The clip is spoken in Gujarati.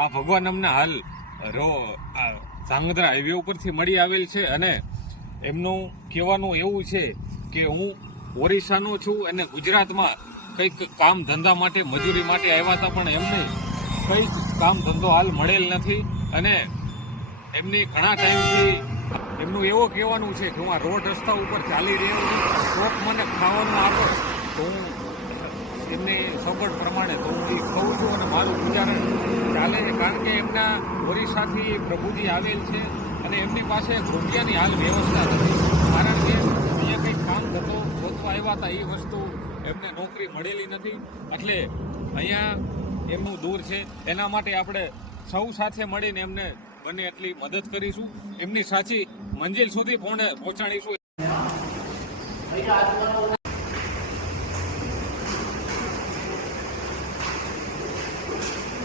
આ ભગવાન અમને હાલ ધાંગધ્રા હાઈવે ઉપરથી મળી આવેલ છે અને એમનું કહેવાનું એવું છે કે હું ઓરિસ્સાનો છું અને ગુજરાતમાં કંઈક કામ ધંધા માટે મજૂરી માટે આવ્યા હતા, પણ એમને કંઈ કામ ધંધો હાલ મળેલ નથી અને એમની ઘણા ટાઈમથી એમનું એવું કહેવાનું છે કે હું આ રોડ રસ્તા ઉપર ચાલી રહ્યો છું, કોક મને ખાવાનું આપો તો હું એમની સગવડ પ્રમાણે તો હું એ કહું છું અને મારું ગુજારણ ચાલે છે, કારણ કે એમના ઓરિસ્સાથી પ્રભુજી આવેલ છે અને એમની પાસે રૂપિયાની હાલ વ્યવસ્થા નથી, કારણ કે અહીંયા કંઈક કામ ધંધો ગોતવા આવ્યા હતા, એ વસ્તુ એમને નોકરી મળેલી નથી, એટલે અહીંયા એમનું દૂર છે. એના માટે આપણે સૌ સાથે મળીને એમને બને એટલી મદદ કરીશું, એમની સાચી મંજિલ સુધી પહોંચાડીશું.